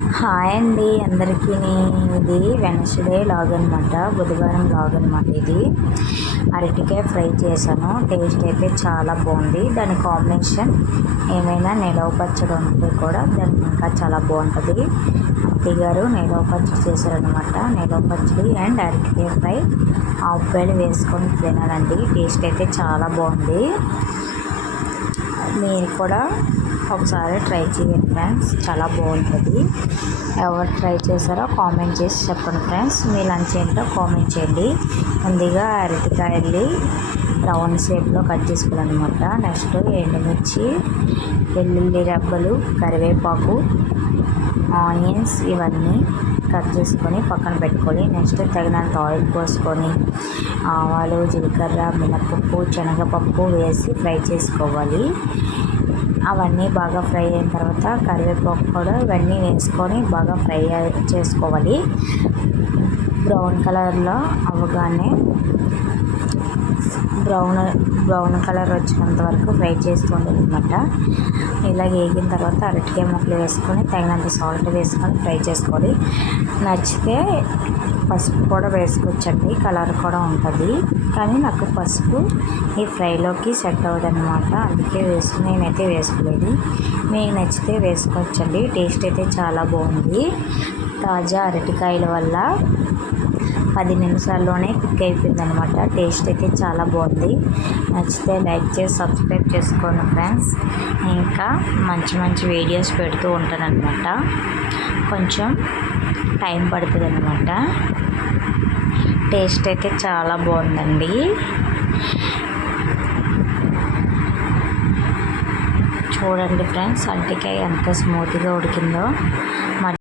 Hi అండి అందరికీ. ఇది వెనస్డే లాగ్ అనమాట బుధవారం లాగ్ అనమాట ఇది. అరటికాయ ఫ్రై చేశాను. టేస్ట్ అయితే చాలా బాగుంది. దాని కాంబినేషన్ ఏమైనా నిలవ పచ్చడి ఉంటే కూడా దానికి ఇంకా చాలా బాగుంటుంది. అత్తయ్య గారు నిలవ పచ్చడి చేశారనమాట నిలవ పచ్చడి అండ్ అరటికాయ ఫ్రై ఆఫ్ వేసుకొని తినాలండి. టేస్ట్ అయితే చాలా బాగుంది. మీరు కూడా ఒకసారి ట్రై చేయండి ఫ్రెండ్స్. చాలా బాగుంటుంది. ఎవరు ట్రై చేశారో కామెంట్ చేసి చెప్పండి ఫ్రెండ్స్. మీ లంచ్ ఏంటో కామెంట్ చేయండి. ముందుగా అరటికాయల్ని రౌండ్ షేప్లో కట్ చేసుకోవాలన్నమాట. నెక్స్ట్ ఎండుమిర్చి వెల్లుల్లి రెబ్బలు కరివేపాకు ఆనియన్స్ ఇవన్నీ కట్ చేసుకొని పక్కన పెట్టుకొని నెక్స్ట్ తగినంత ఆయిల్ పోసుకొని ఆవాలు జీలకర్ర మినపప్పు శనగపప్పు వేసి ఫ్రై చేసుకోవాలి. అవన్నీ బాగా ఫ్రై అయిన తర్వాత కరివేపాకు కూడా ఇవన్నీ వేసుకొని బాగా ఫ్రై చేసుకోవాలి. బ్రౌన్ కలర్లో అవగానే బ్రౌన్ బ్రౌన్ కలర్ వచ్చినంత వరకు ఫ్రై చేసుకోండి అనమాట ఇలా వేగిన తర్వాత అరటికాయ ముక్కలు వేసుకొని తగినంత సాల్ట్ వేసుకొని ఫ్రై చేసుకోవాలి. నచ్చితే పసుపు కూడా వేసుకోవచ్చండి కలర్ కూడా ఉంటుంది. కానీ నాకు పసుపు ఈ ఫ్రైలోకి సెట్ అవ్వదన్నమాట అందుకే వేసు నేనైతే వేసుకోలేదు. మీకు నచ్చితే వేసుకోవచ్చండి టేస్ట్ అయితే చాలా బాగుంది. తాజా అరటికాయల వల్ల పది నిమిషాల్లోనే కుక్ అయిపోయింది అనమాట టేస్ట్ అయితే చాలా బాగుంది. నచ్చితే లైక్ చేసి సబ్స్క్రైబ్ చేసుకోండి ఫ్రెండ్స్. ఇంకా మంచి మంచి వీడియోస్ పెడుతూ ఉంటాను అనమాట కొంచెం టైం పడుతుంది అనమాట టేస్ట్ అయితే చాలా బాగుందండి. చూడండి ఫ్రెండ్స్ అంటికాయ ఎంత స్మూత్గా ఉడికిందో.